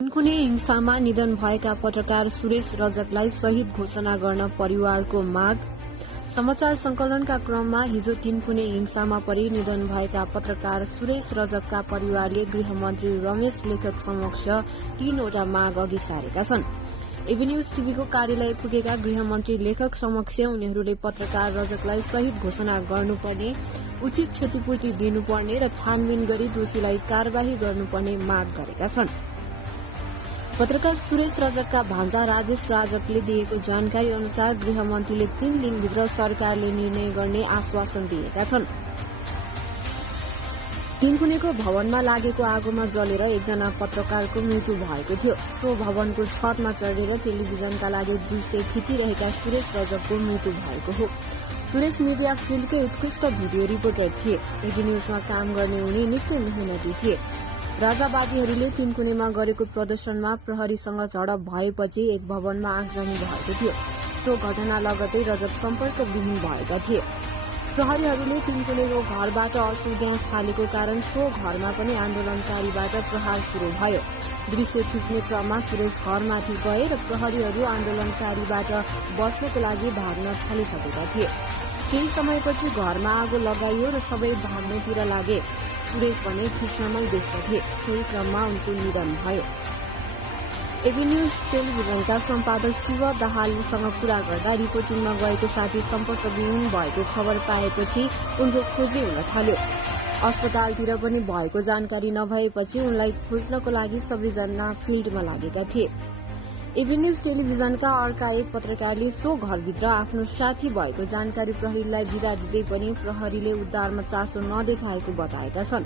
कुनै हिंसामा निधन भएका पत्रकार सुरेश रजकलाई शहीद घोषणा गर्न परिवारको माग। समाचार संकलनका क्रममा हिजो तीनकुने हिंसामा परि निधन भएका पत्रकार सुरेश रजकका परिवारले गृहमन्त्री रमेश लेखक समक्ष 3वटा माग अघि सारेका छन्। एबी न्यूज टीभीको कार्यालय पुगेका गृहमन्त्री लेखक समक्ष उनीहरूले पत्रकार रजकलाई शहीद घोषणा गर्नुपर्ने, उचित क्षतिपूर्ति दिनुपर्ने र छानबिन गरी दोषीलाई कार्यवाही गर्नुपर्ने माग गरेका छन्। पत्रकार सुरेश रजकका भान्जा राजेश रजकले दिएको जानकारी अनुसार गृहमन्त्रीले 3 दिनभित्र सरकारले निर्णय गर्ने आश्वासन दिएका छन्। तीनकुनेको भवनमा लागेको आगोमा जलेर एकजना पत्रकारको मृत्यु भएको थियो। सो भवनको छतमा चढेर टेलिभिजनका लागि दृश्य खिचिरहेका सुरेश रजकको मृत्यु भएको हो। सुरेश मिडिया फिल्डकै उत्कृष्ट भिडियो रिपोर्टर थिए। एबी न्यूजमा काम गर्ने उनी निकै मेहनती थिए। राजावादीहरूले तीनकुनेमा गरेको प्रदर्शनमा प्रहरीसँग झडप भएपछि एक भवनमा आगजनी भएको थियो। सो घटना लगतै रजक सम्पर्कविहीन भएका थिए। प्रहरीहरूले तीनकुनेको घरबाट असु ग्यास फालेको कारण सो घरमा पनि आन्दोलनकारीबाट प्रहार शुरू भयो। दृश्य खिच्ने क्रममा सुरेश घरमाथि गए र प्रहरीहरू आन्दोलनकारीबाट बस्नको लागि भाग्न थालिसकेका थिए। केही समयपछि घरमा आगो लगाइयो र सबै भाग्नेतिर लागे। सुरेश भने खिच्नमै व्यस्त थिए। सोही क्रममा उनको निधन भयो। एबी न्यूज टेलिभिजनका सम्पादक शिव दाहालसँग कुरा गर्दा रिपोर्टिङमा गएको साथी सम्पर्कविहीन भएको खबर पाएपछि उनको खोजी हुन थाल्यो। अस्पतालतिर पनि भएको जानकारी नभएपछि उनलाई खोज्नको लागि सबैजना फिल्डमा लागेका थिए। एबी न्यूज टेलिभिजनका अर्का एक पत्रकारले सो घरभित्र आफ्नो साथी भएको जानकारी प्रहरीलाई दिँदा पनि प्रहरीले उद्धारमा चासो नदेखाएको बताएका छन्।